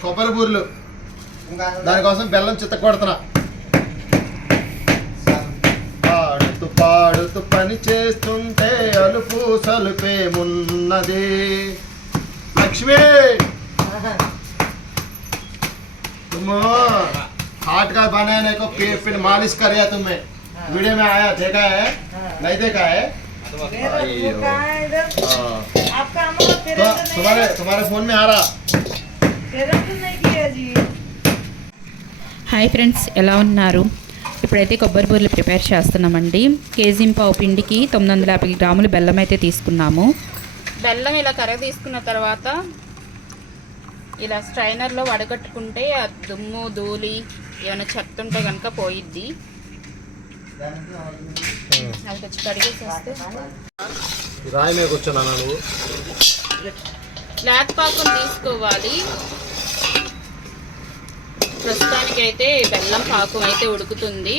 కొబ్బరి బూర్లు దానికోసం బెల్లం చిత్త కొడుతున్నా పాడుతూ పాడుతూ పని చేస్తుంటే అలుపు సలుపేమున్నది లక్ష్మి तुम हार्ट का बनाने को पे- फिर मालिश कर रहा तुम्हें वीडियो में आया देखा है नहीं देखा है मेरा वो कहाँ है इधर? हाँ। आपका अम्मा फिर तो नहीं तुम्हारे तुम्हारे फोन में आ रहा फिर नहीं किया जी హాయ్ ఫ్రెండ్స్ ఎలా ఉన్నారు? ఇప్పుడైతే కొబ్బరి బూరెలు ప్రిపేర్ చేస్తున్నామండి. కేజీ పావు పిండికి తొమ్మిది వందల యాభై గ్రాములు బెల్లం అయితే తీసుకున్నాము. బెల్లం ఇలా కరగ తీసుకున్న తర్వాత ఇలా స్ట్రైనర్లో వడగట్టుకుంటే ఆ దుమ్ము ధూళి ఏమైనా చెత్త ఉంటే కనుక పోయిద్ది అది కడిగేసేస్తే. రాయి మీద కూర్చున్నా నువ్వు. లేత పాకం తీసుకోవాలి. ప్రస్తుతానికైతే బెల్లం పాకం అయితే ఉడుకుతుంది.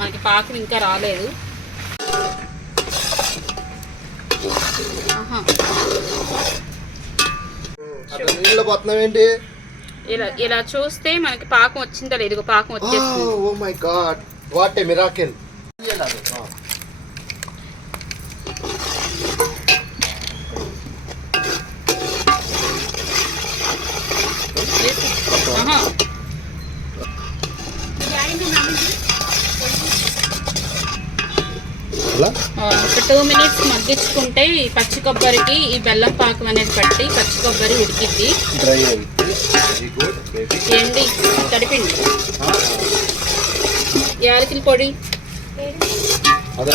మనకి పాకం ఇంకా రాలేదు. ఇలా ఇలా చూస్తే మనకి పాకం వచ్చిందా లేదు ఇదిగో పాకం వచ్చేస్తుంది. ఓ my god. What a miracle. ఆహా. ఆ, ఒక టూ మినిట్స్ మగ్గించుకుంటే ఈ పచ్చి కొబ్బరికి ఈ బెల్లం పాకం అనేది పట్టి పచ్చి కొబ్బరి ఉడికిద్ది. డ్రై అయింది వెరీ గుడ్ బేబీ ఏంటి? తడిపిండి. యాలకుల పొడి. అదే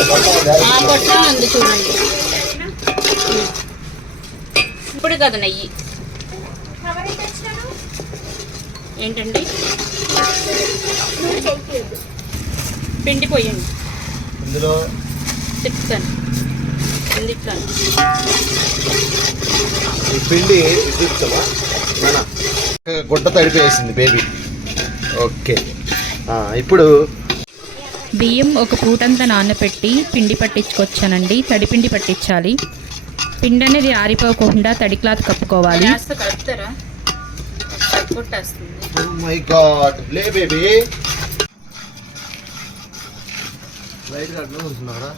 ఆ పొట్ట ఉంది చూడండి. ఇప్పుడు కదా నెయ్యి. ఏంటండి? పిండి పోయండి. ఇందులో పిండి. గుడ్డ తడిపేసింది బేబీ ఓకే. ఆ, ఇప్పుడు బియ్యం ఒక పూటంతా నానబెట్టి పిండి పట్టించుకొచ్చానండి. తడి పిండి పట్టించాలి. పిండి అనేది ఆరిపోకుండా తడి క్లాత్ కప్పుకోవాలి. మై గాడ్ లే బేబీ లైట్ కట్టిన కూర్చున్నారా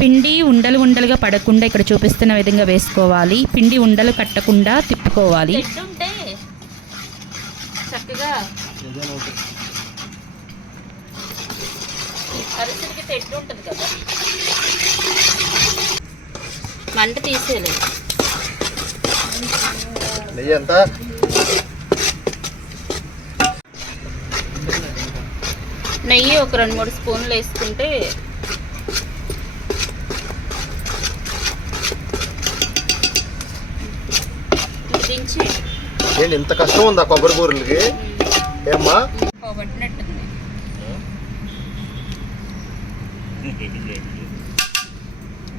పిండి ఉండలు ఉండలుగా పడకుండా ఇక్కడ చూపిస్తున్న విధంగా వేసుకోవాలి. పిండి ఉండలు కట్టకుండా తిప్పుకోవాలి. చక్కగా అరిసెలకి తెడ్డు ఉంటుంది కదా. మంట తీసేయలేదు నెయ్యి ఒక రెండు మూడు స్పూన్లు వేసుకుంటే దించి ఏంటి ఇంత కష్టం ఉందా కొబ్బరి బూరెలకి? ఏమ్మా? పోగొట్టినట్టుంది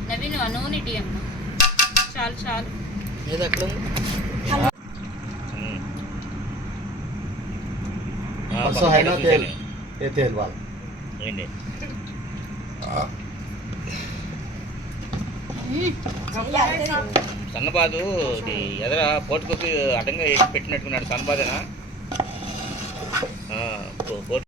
నవీన్ ఆ నూనె ఇటీ అమ్మ. చాలు చాలు. ఏది అక్కడ సో వాళ్ళ ఏంటి? సన్నబాదు ఎదర పోటుకొప్పి అడ్డంగా వేసి పెట్టినట్టుకున్నాడు సన్నబాదేనా? పోటు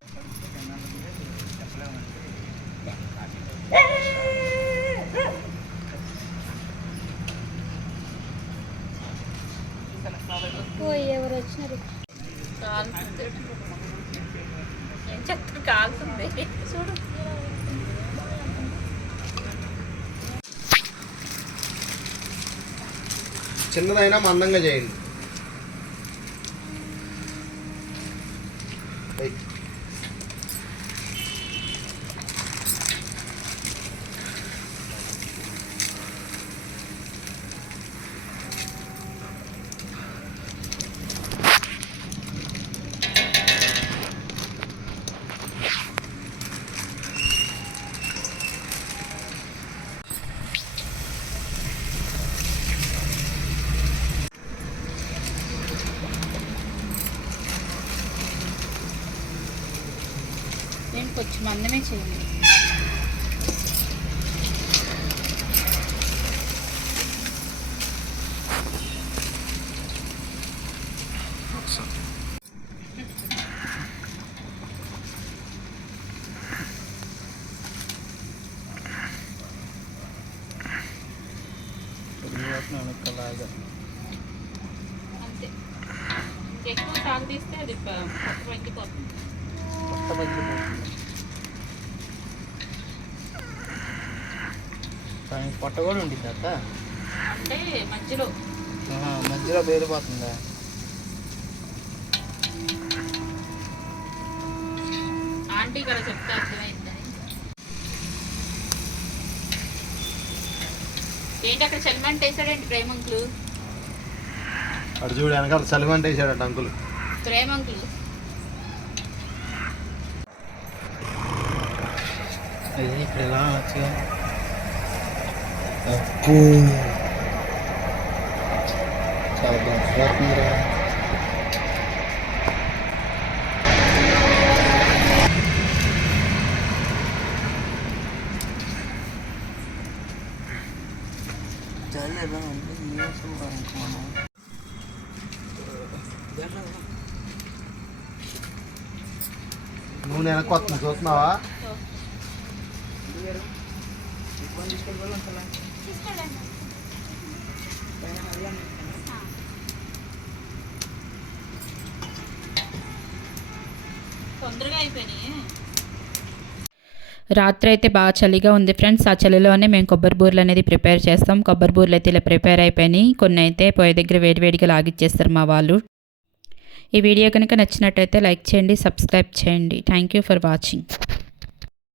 కాలుతుంది ఏం చెత్త కాలుతుంది చూడు చిన్నదైనా మందంగా చేయండి కొంచెం అన్నమే చేయండి అలాగా అంతే ఎక్కువ తాగు తీస్తే అది పక్క పగిలిపోతుంది పక్క పగిలిపోతుంది పొట్ట కూడా ఉండిద్ది అక్క. అంటే మధ్యలో. మధ్యలో పేలిపోతుందా? ఆంటీ ఇక్కడ చెప్తే అర్థమైందని. ఏంటి అక్కడ చలిమంట వేసాడేంటి ప్రేమంకులు అటు చూడు వెనకాల చలిమంట వేసాడట అంకుల్. ప్రేమంకులు ఇది ఇక్కడ ఎలా అనొచ్చు చాలా బాగుంది చలి ఎలా ఉంది నీరసం మనం నువ్వు వెనక్కి వస్తుంది చూస్తున్నావా తొందరగా అయిపోయినాయి రాత్రి అయితే బాగా చలిగా ఉంది ఫ్రెండ్స్. ఆ చలిలోనే మేము కొబ్బరి బూరలు అనేది ప్రిపేర్ చేస్తాం. కొబ్బరి బూరలు అయితే ఇలా ప్రిపేర్ అయిపోయినాయి. కొన్ని అయితే పొయ్యి దగ్గర వేడివేడిగా లాగిచ్చేస్తారు మా వాళ్ళు. ఈ వీడియో కనుక నచ్చినట్టయితే లైక్ చేయండి సబ్స్క్రైబ్ చేయండి. Thank you for watching